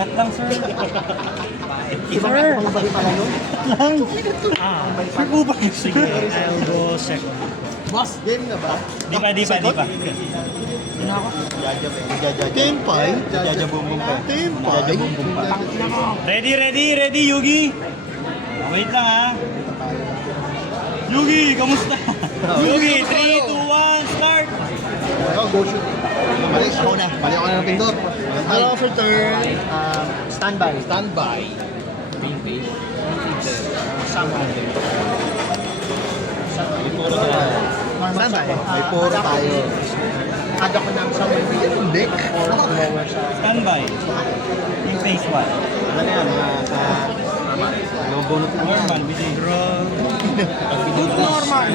Cut lang, sir. Sir, mabalik pala yun. Lang. Sir po ba? Sige, I'll go second. Boss, game na ba? Di pa. Tempay? Jajabumbong pa. Tempay? Ready, Yugi? Wait lang, ha? Yugi, kamusta? Yugi, 3, 2, 1, start! Go shoot. Mali ako na. Mali ako na ng pindot. Hello for turn. Standby. Standby. Standby. May puro tayo. Add ako ng somewhere hindi. Standby. Yung phase 1. Ano na yan? Yung bonus lang yan. Normal, withdraw. Good normal.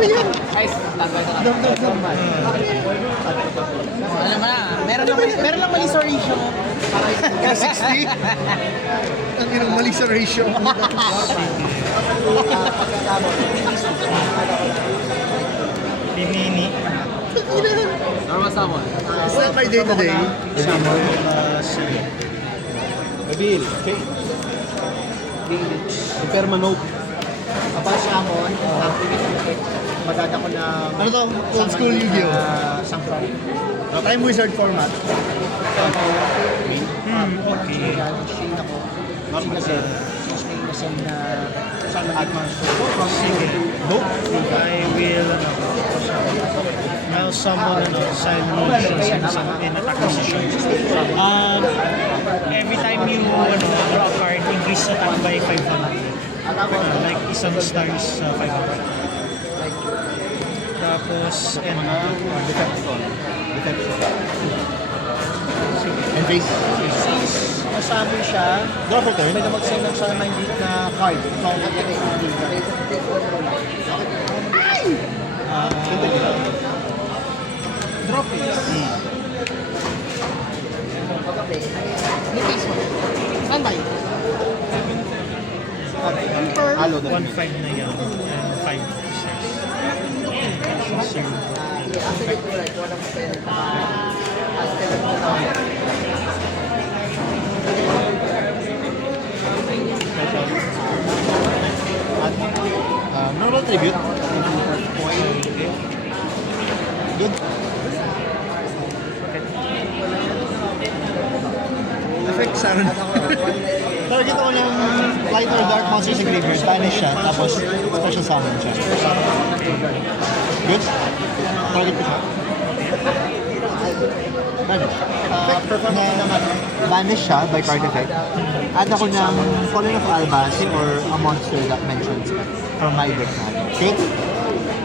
Alam mo na, meron lang mali sa ratio. 60? Ang inang mali sa ratio. Pinini. Normal summon. It's not my day to day. Sige. Nabil, okay. Permanope. Kapag Shamon, magdada ko ng... Ano to? Old school Yu-Gi-Oh! Time Wizard format. Okay. Shane ako. Shane kasi na Sige. I will I'll summon side motions in attack position. Every time you draw a card, increase attack by 500. Like isang stars 500. Tapos, and face. Since nasabi siya, draw for turn. Pwede mag-send ng sa 90 na card. Ay! Drop it. Standby. Halo na. 1-5 na yan. And 5 Normal tribute. Good. Effect Saron. Target ko ng light or dark monsters sa graveyard. Banish siya, tapos special summon siya. Good? Target ko siya. Banish. Banish siya by card effect. Add ako ng Fallen of Albas or a monster that mentions from my deck na. Okay?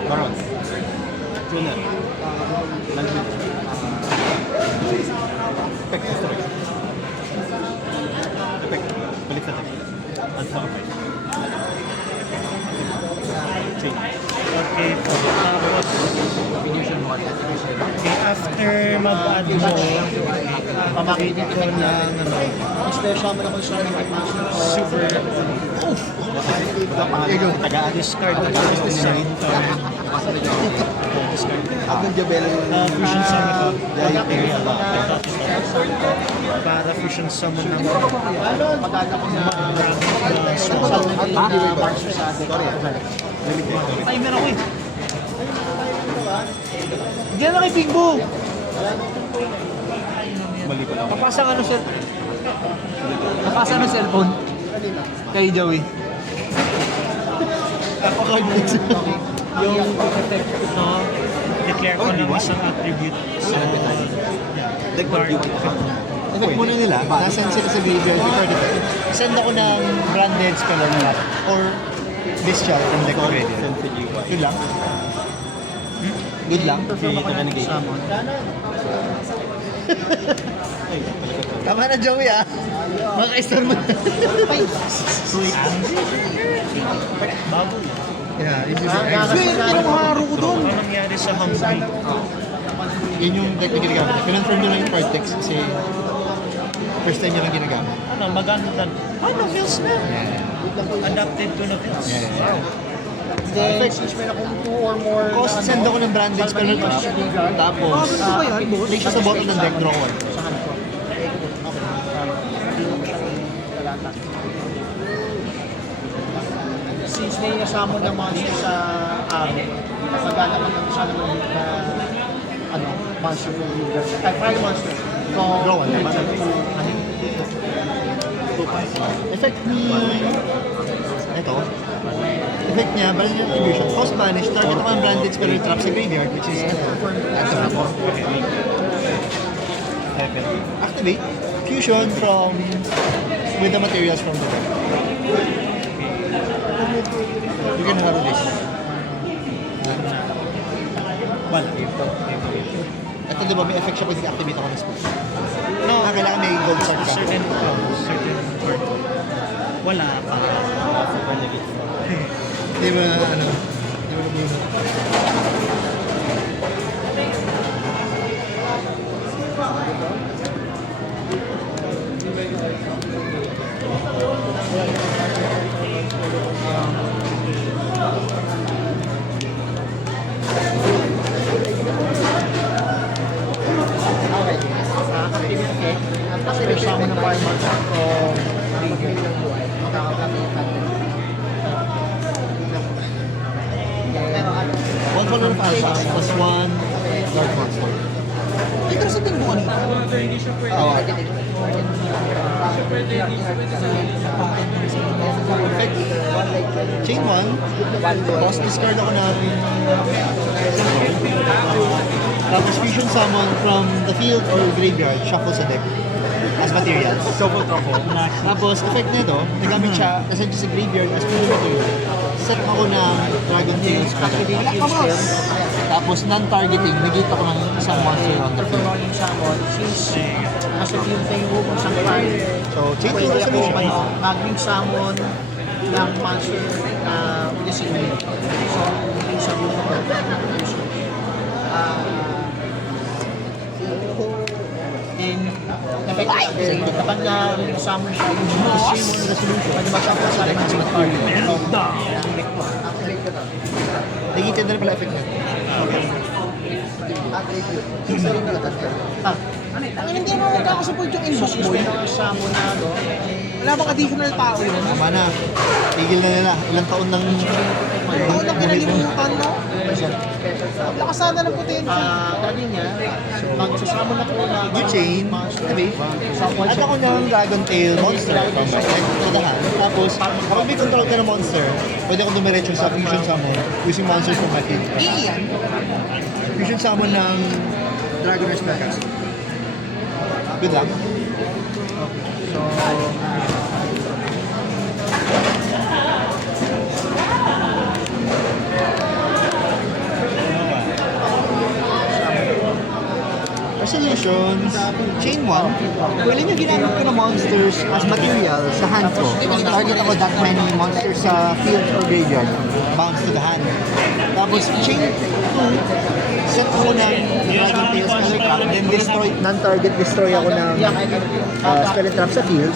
Baron. Tuner. Landfill. Effect. Effect. Balik sa attack. At sa kapay. Change. Okay, tapos okay, after mag-add mo, Pamakita ko ng special man ako sa super discard discard Ang Jabel. fusion summon ko para fusion summon ng timer ako eh. Diyan na kay Big Boo. Mali pa lang. Papasa ng cellphone. Kay Joey. Yung effect ko, declare ko ng isang attribute sa Deck Effect muna nila, nasend sila sa graveyard card effect. Send ako ng branded spell or not, or discharge from deck already. Good lang? Good lang? summon. Tama na Joey ah. Maka-store mo na. Baboy. Yeah, this is Anong haro ko doon? Ano nangyari sa Humvee? Yun yung deck na ginagamit. Pinonfirm nyo lang yung card text kasi first time nyo lang ginagamit. Ano, maganda. Novels na. Adapted to novels. Then, may akong 2 or more... Cost, send ako ng branded spell or not. Tapos, place siya sa bottom ng deck, draw 1. yata. Since may kasama ng monster sa araw, magana ka ng sana ng monster from Rivers. Ay, fire monster. Draw one. Effect ni... Ito. Effect niya, balik niya attribution. Cost banish, target ako ng branded spell or trap sa graveyard, which is activate fusion from with the materials from the deck. You can have this. One. Ito diba may effect siya pag i-activate ako ng spell? No. Kailangan may gold card ka. Certain card. Wala pa. Di ba ano? Di ba nabulong? Okay. Activate effect. Tapos may kasama ng fire monster from Rivers. One follower of alpha plus one dark monster. Ito sa tingin mo kanina. Oo. Effect. Chain 1. Boss, discard ako ng... Tapos fusion summon from the field or graveyard, shuffle sa deck as materials. Tapos, effect nito, nagamit siya, kasi sa graveyard as fusion material. Set ako ng Dragon Tails spell. Tapos, non-targeting, negate ako ng isang monster on the After field. running summon, since as a field tayo mo kung saan card, So, chain 2 pwede ako resolution. mag-ring summon ng monster na disable. So, ring summon ko. Then, kapag na-ring summon siya, yung disable resolution, pwede mag-summon sa rin ng card. Negated na rin pala effect nito. Ang hindi mo magkakasupport yung inbox mo. Summon na, no? Wala bang additional tao yun? Tama na. Tigil na nila. Ilang taon nang... Ikaw lang kinalimutan mo. Lakas sana ng potential. Dali niya, magsusummon na po na New chain. Activate. At ako ng Dragon Tail monster from my deck to the hand. Tapos, kapag may control ka ng monster, pwede akong dumiretso sa fusion summon using monsters from my field. Iyan. Fusion summon ng Dragon Rush Mechas. Good luck. Resolutions, chain 1. Pwede nyo ginamit ko ng monsters as material sa hand ko. Target ako that many monsters sa field or graveyard. Bounce to the hand. Tapos chain 2, set ako ng Dragon Tail Spell Trap, then destroy, non-target destroy ako ng Spell Trap sa field.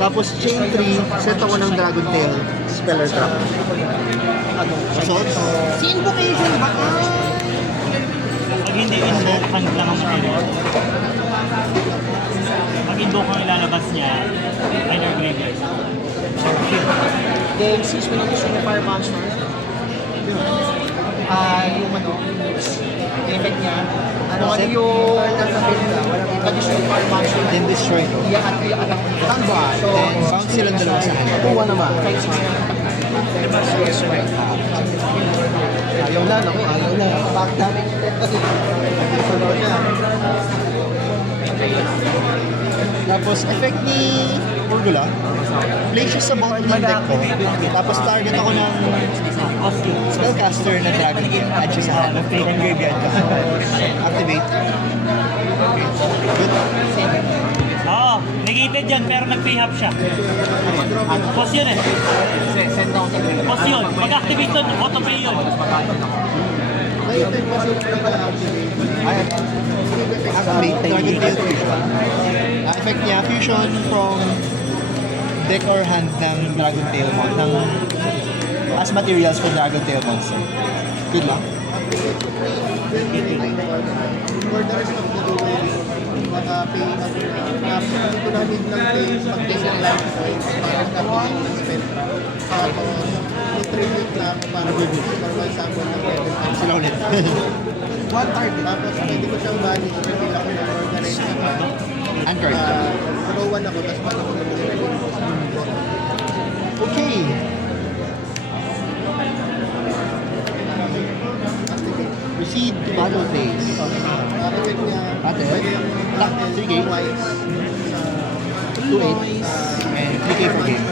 Tapos chain 3, set ako ng Dragon Tail Speller Trap. Results? Si invocation ba? Pag hindi invoke, hand lang ang material. Pag invoke ang ilalabas niya, either graveyard. Then, since may gusto yung fire monster, yung effect niya, ano yung gusto yung fire monster, Then destroy ko. i-attack tamba. So, Then bounce silang dalawa sa hand. kuha naman. Ayaw na, naku, ayaw na. Back damage kasi. Nagsusunod siya. Tapos effect ni Urgula, play siya sa bottom ng deck ko. Tapos target ako ng spellcaster na Dragon Tail. Add siya sa hand. From graveyard ka. Activate. Good. Oo, negated yan pero nag-pay-up siya. Boss yun eh. Boss yun. Pag-activate yun, auto-pay yun. Activate Dragon Tail Fusion. Effect niya, fusion from deck or hand ng Dragon Tail ng as materials for Dragon Tail monster. Good luck. maka-pay hindi ko namin lang mag-pay ng life points para sa ng Spectra. Tapos, i-tribute na ako para normal sample ng level 5. Sila ulit. 130. Tapos, pwede ko siyang banish kasi ako ng organized na Anchor. row 1 ako, tapos paano ko namin i-release ko sa Okay. Proceed to battle phase. effect niya, Battle. pwede yung battle 3K. twice 2-8. And 3K per game.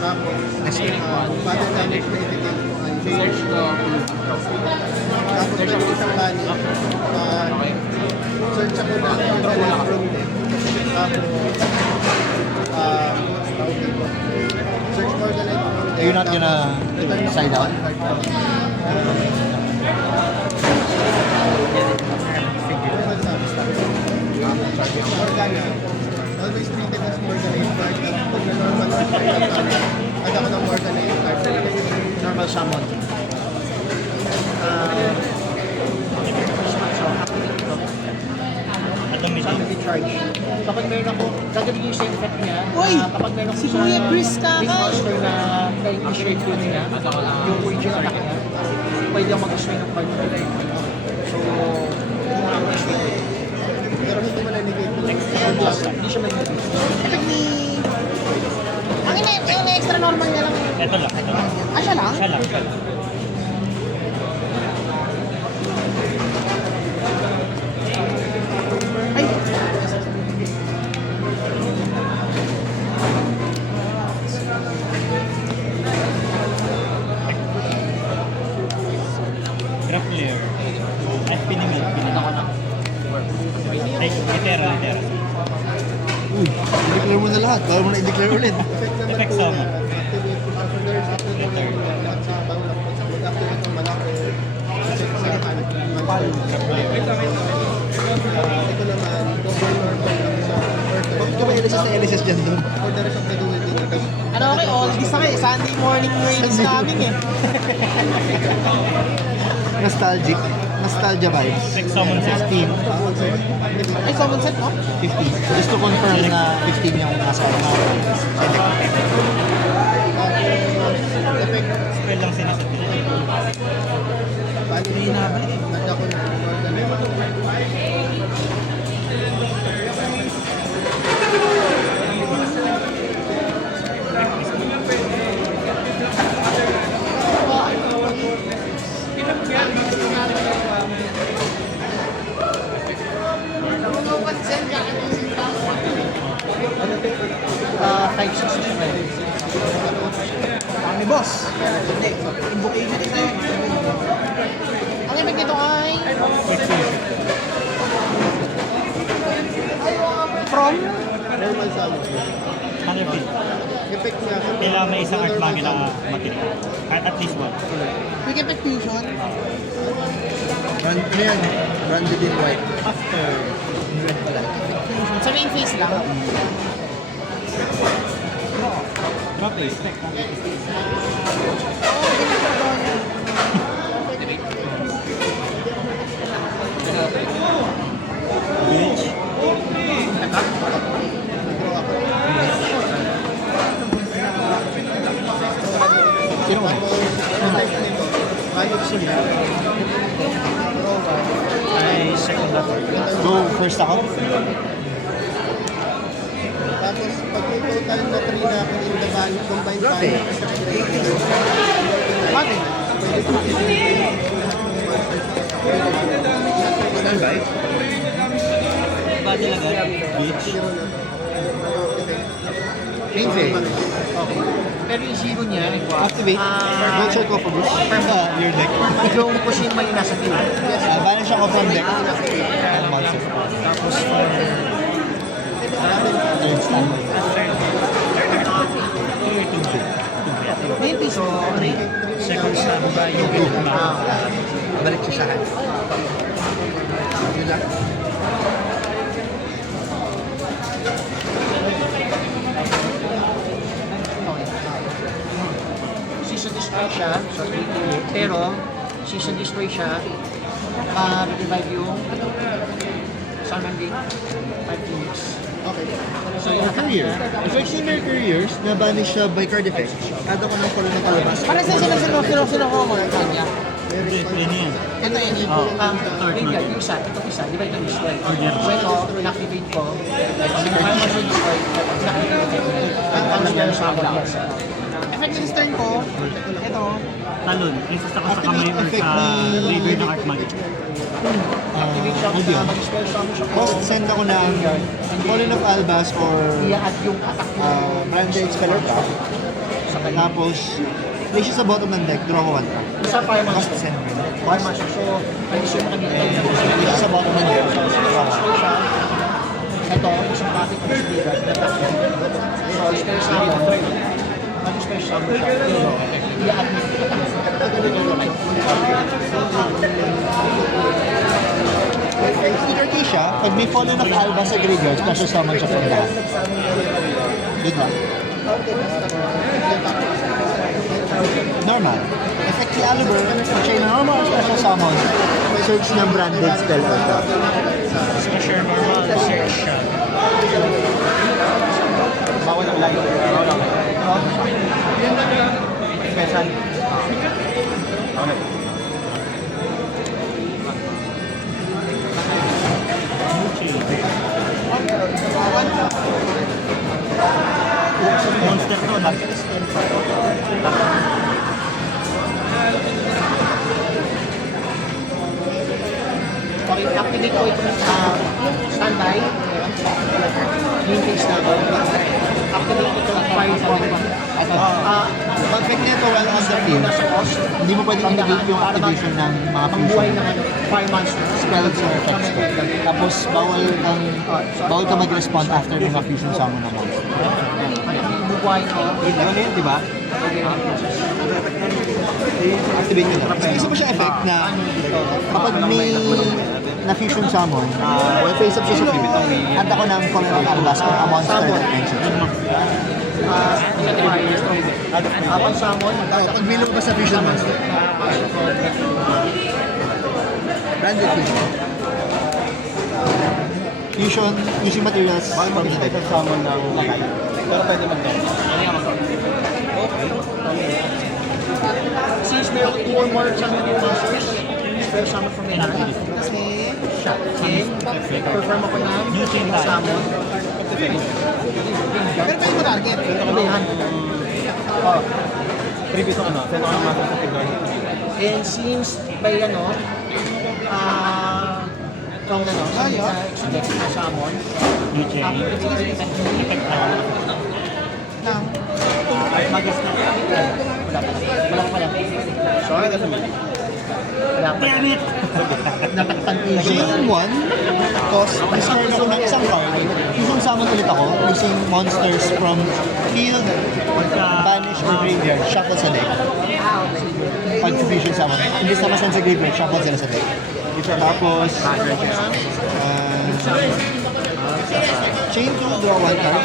tapos, Next game. battle damage na ibigay ko ay search ko. Tapos pwede ko siyang banish. Search ako na organized from them. Tapos, search for organized from them. You're not gonna side out? Morgana. Always treated as Morganite card. Pag na-normal na card, ako ng Morganite card. Normal summon. Atomic. Charge. Kapag meron ako, gagawin yung same effect niya. Uy! Kapag meron ako Si Kuya Chris ka Chris ka! Monster na na-initiate ko niya, yung original attack niya, pwede ako mag-swing ng card nila. So, yung mga mag-swing. Pero hindi mo na-negate mo. Hindi siya mag-swing. Effect ni... Ang extra normal niya lang. Ito lang. Ah, siya lang? Siya lang. Siya lang. Ay! Grappler. At pinimil. Ay, litera. Uy, i-declare mo na lahat. Bago mo na i-declare ulit. Effect summon. Ito naman, double normal lang sa Bakit ka ba LSS na LSS dyan doon? for the rest of the duel dito. Tapos, Ano okay, oldies na kayo. Sunday morning rains coming eh. Nostalgic. Nostalgia vibes. Effect summon 15. Ay, summon set mo? 15. Just to confirm na 15 yung nasa select. spell lang sinasat nila. paano yung nagda ko ng Morganite. Type 665. Kami boss. Hindi. Invocation is there. Ang ibig nito ay... From? Normal summon. 100 feet. Effect niya. Kailangan may isang art magi na material. At least one. Quick effect fusion. Ano yan? Branded in white. After Red pala. Fusion. Sa main phase lang. drop the effect. Village. Sino mo? Ay, second na. Go first ako. Tapos, pag may total na 3 na ako in the value, combined Grabe. value, Bakit? Standby. Ba talaga? Beach. Main phase. Okay. Pero yung zero niya, Activate. Vulture ko for boost. Your deck. yung pushing mo yung nasa field. Banish ako from deck. And monster. Tapos, Third standby. main piece mo, Second standby. Yung Balik siya sa hand. Yun lang. season destroy siya, so pero season destroy siya, revive yung Salmon Gate, 5 weeks. Okay. So yung attack Career. niya, Effect si Mercury years, na-banish siya by card effect. Add ako ng color ng palabas. para sa sino ko mo kanya. Hindi, yun yan. Ito yun, graveyard, yung isa, itong isa, di ba ito destroy? So ito, inactivate ko, kung kaya mo destroy, inactivate ko, ang spell sa mga effective turn ko, ito, Talon. Princess ako sa Activate kamay or effect sa ni- graveyard ng Art Magic. activate siya, Albion. mag-spell sa mga Post send ako ng Fallen of Albas or i-add yung attack mo Branded Speller Pack. sa kanya. Tapos, place siya sa bottom ng deck, draw ko 1 card. Isa fire Cast monster. send rin. Fire monster. So, ayusin mo kanina. Place siya sa bottom ng deck. So, siya. Ito, isang topic ko sa bigat. So, spell sa mo. Mag-spell sa mo siya. So, i-add mo. Sticker key siya, pag may Fallen of Albas sa graveyard, special summon siya from that. Good luck. Normal. Effect ni Aliber, pag siya yung normal special summon, search ng branded spell or card. Special normal, search siya. Bawal ang light. Bawal ang special. Okay. Monster to, no? Okay, activate ko itong standby. Yung case na ako. Activate ko itong fire form. Pag-effect nito while on the field, Nasa cost. hindi mo pwedeng i-negate yung activation ng mga Pangbuhay fusion. ng fire monster. Spells or effects ko. Tapos bawal ka mag-respond after ng fusion summon ng monster. Bubuhay ko. Ano yun, di ba? Activate nyo na. Isa pa siya effect na kapag may na-fusion summon, well, face up siya sa field, handa ko ng Fallen of Albas or a monster that mentions. Habang summon, Pag may lumabas sa fusion monster, branded fusion. Fusion, using materials Bawal from the mag-stay deck. sa summon ng lagay. Pero pwede mag-down. since meron 2 or more summon yung monsters, spell summon from my hand. Kasi, shot. Perform ako ng summon. Pero pwede mo target. Ito may hand. Previous ng ano, send ako ng master sa figure. And since may kung expect na summon, New chain. Effect na. Art Magic na. wala. Sorry, that's a minute. Wala pa. Damn it! Natakpan ko yung Chain 1, cost, discard ako ng isang card. Fusion summon ulit ako using monsters from field, banish, or graveyard. Shuffle sa deck. Pag fusion summon. Imbis na masend sa graveyard, shuffle sila sa deck. Tapos, chain 2, draw 1 card.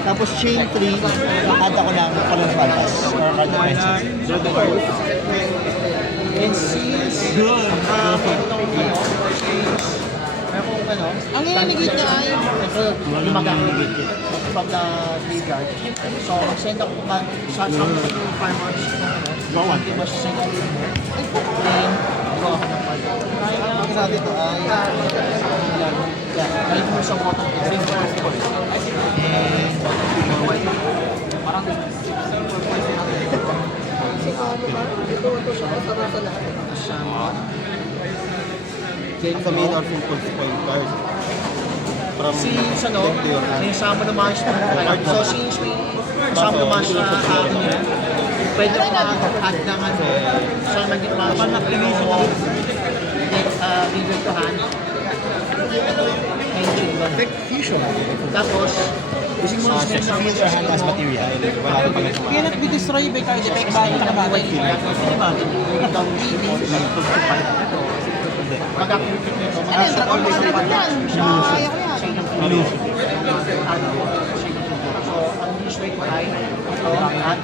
Tapos chain 3, add ako ng Fallen of Albas or card that mentions. And since Good! ang ininigit niya ay yung mag-activate it pag graveyard. So, send ako sa farmers Draw 1 di ba siya send ako then draw ako ng card. Ang sa dito ay Balik mo sa bottom and parang Sa main or simple point card. From since sinasama naman siya so since may kasama naman siya pwede ko mag-add ng sa magiging mga siya legal to hand and chain one. Effect fusion. Tapos Using monsters sa field or hand as material. wala ka pala sa cannot be destroyed by card effect by the bagay mag-activate nito always so ang usual ko ay ito at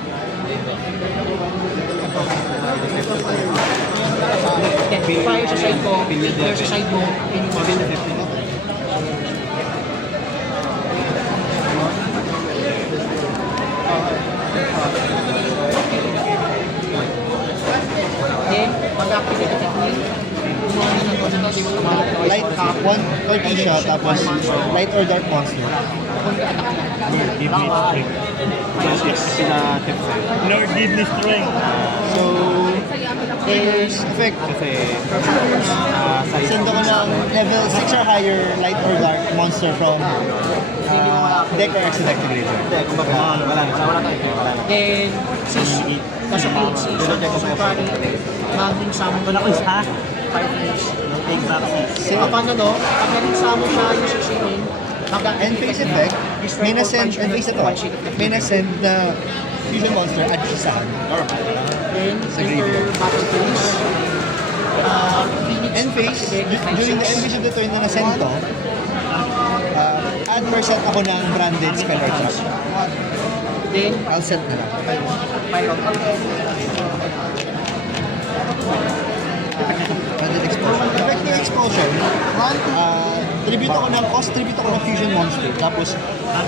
Okay, fire sa side ko, clear sa side mo, pinin mo. Then, mag-activate ka technique. Light, one torty siya, tapos light or dark monster. Sila tips eh. Lord give me strength. So, there's effect. Kasi, Send ako ng level 6 or higher light or dark monster from deck or extra deck to graveyard. hindi, kumbaga, wala na. Then, since nasa page 6, maging summon ko na ko isa. 5 minutes. Take back 6. Kapag ano, pag nag-summon siya yung susinin, And face effect, may na-send, and face ito, may na-send na fusion monster at siya sa hand. Then, enter battle phase. Phoenix, End phase, during the end phase of the turn na na-send to, add per set ako ng branded spell or trap. Then, I'll set na lang. pyro. Branded explosion. Effective explosion, tribute ako ng cost, tribute ako ng fusion monster. Tapos,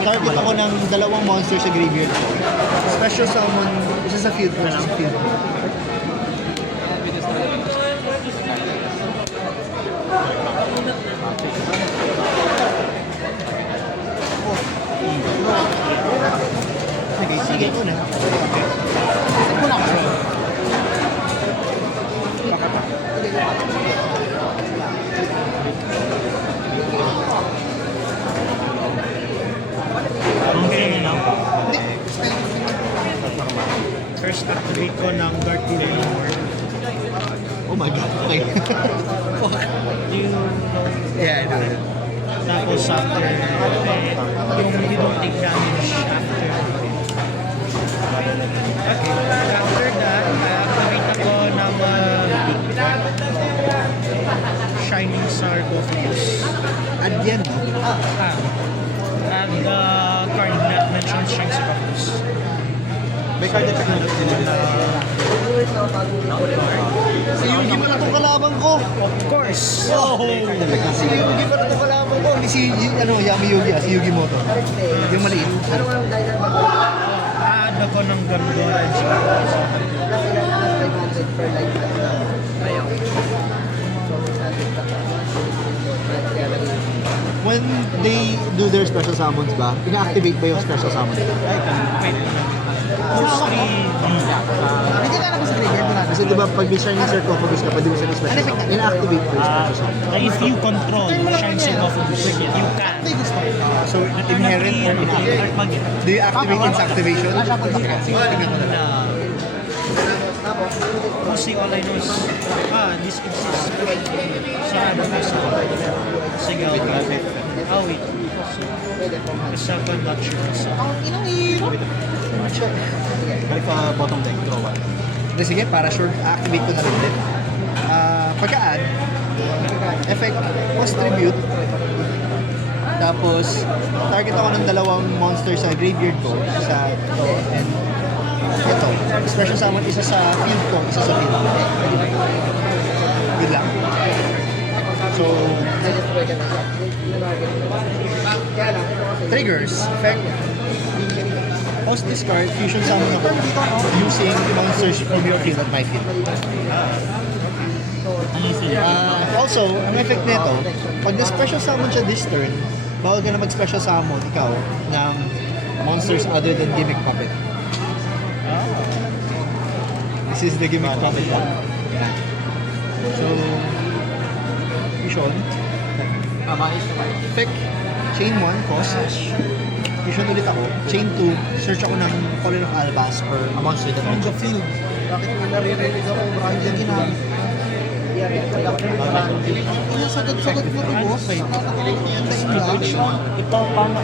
target ako ng dalawang monster sa graveyard ko. Special summon, isa sa field ko lang, field ko. Sige, sige ko na. Function na. First activate ko ng Dark Dealer ng World. Oh my god, okay. Yeah, I know it. Tapos after, yung you don't take damage after. Okay. After that, activate ako ng Shining Sarcophagus. At yan, no? And the card that mentions Shining Sarcophagus. May card effect na sila nila. Si Yugi pa na itong kalaban ko. Of course! Oh! Si Yugi pa na itong kalaban ko. Si Yami Yugi, si Yugi Moto. Yung maliit. Add ako ng Gandora and When they do their special summons ba, ina-activate ba yung special summon? mostly Hindi ka na sa graveyard na. Kasi diba pag may Shining Sarcophagus ka, pwede mo siya special summon. Ina-activate ba yung special summon? if you control Shining Sarcophagus, you can. So, inherent or inactivate? Do you activate its activation? Sige, tingnan ko na lang. Mostly all I know is, this exists. Sa ano na sa sige, okay. Oh, wait. The second not sure. So, Balik sa bottom deck, draw one. Hindi, sige, para sure, activate ko na rin din. Pagka-add, effect, post tribute, tapos, target ako ng dalawang monster sa graveyard ko, isa sa ito, and ito. Special summon, isa sa field ko, isa sa field. Good lang. So, triggers, effect, post discard, fusion summon ako using monsters from your field at my field. Also, ang effect nito, pag na-special summon siya this turn, bawal ka na mag-special summon ikaw ng monsters other than Gimmick Puppet. This is the Gimmick Puppet one. Yan. So, fusion. Effect, chain 1, cost. Fusion ulit ako. Chain 2, search ako ng Colin of Albas or a monster that from the field. Bakit mo naririnig ako, Brandon Inang? Sagot-sagot mo ito, boss. Ito, paano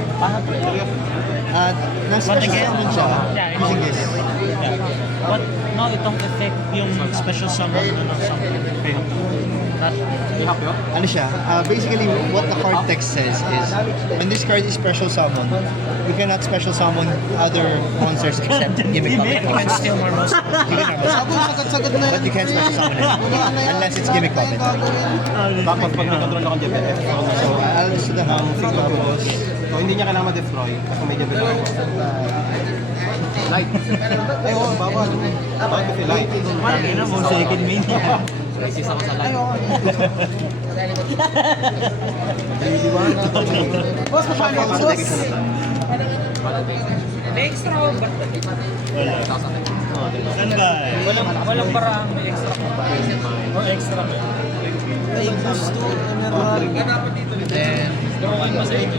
At na-special again, summon siya yeah, using this. Yeah. But no, itong effect yung special summon na ng summon. Ano siya? Basically, what the card text says is, when this card is special summon, you cannot special summon other monsters except gimmick copy. You can steal more monsters. You can Sagot na but you can't special summon it. Unless it's gimmick copy. Tapos pag nag-control ako ng Jebel, So, I'll just do the ang signal ko, so hindi niya kailangan ma-destroy kasi may Jebel ako. Light. Ay, oo, bawal. Bakit kasi light? Ina mo, second main yan. Boss, paano yung boss? Wala. Standby. Walang parang may extra ko. Or extra mo. Ay, gusto. Then, gawin mo sa inyo.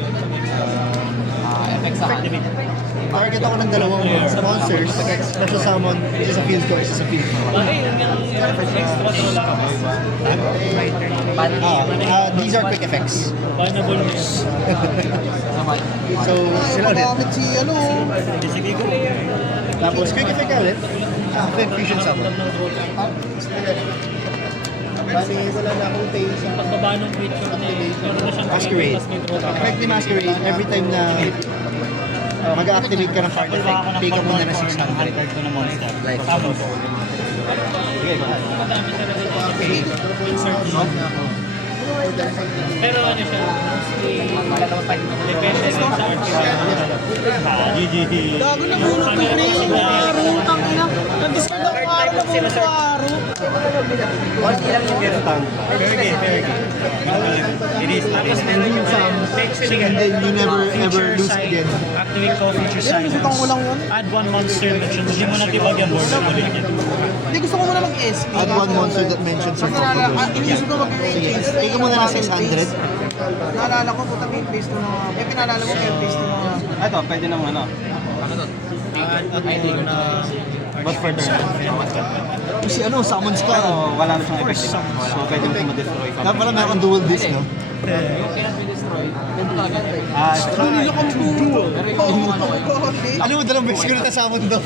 FX sa Activate. target ako ng dalawang monsters, special summon, isa sa field ko, isa sa field ko. Bagay, yun yung extra to lang. These are quick effects. Vulnerable news. So, sila ulit. Pagkamit si ano. Sige ko. Tapos quick effect ulit. Then fusion summon. Bali, wala na akong tail sa Pagbaba ng creature niya, meron na siyang Masquerade. Effect ni Masquerade, every time na mag-activate ka ng card Pagbawa effect, ko ng pick up mo na na 600 600. card ko ng monster. Tapos, Sige, ikaw na. madami talaga yung insert. Pero ano siya, mostly, depende rin sa artifact. GG. gago na puno ng play. Aro, tangina. Nandiscard ako aro na puno ko aro. Fair game, fair game. It is what it is. And then you never ever lose again. Activate ko feature Yan, sign. gusto ko lang yun. Add one monster mentioned. Hindi mo natibag yung board mo ulit yun. Hindi, gusto ko muna mag-SP. Add one monster that mentions your Iniisip ko Sige, mag-SP. take mo na ng 600. Naalala ko, puta may face to mga... Eh, pinaalala mo kayo face to mga... Ito, pwede naman ano. But for turn. Si ano, summons ka. Pero wala na siyang effect. So pwede mo siyang ma-destroy. Dapat pala meron dual disc, no? Ah, Dulo kang bulo. Oh my God. Ano mo, dalawang beses ko na summon daw.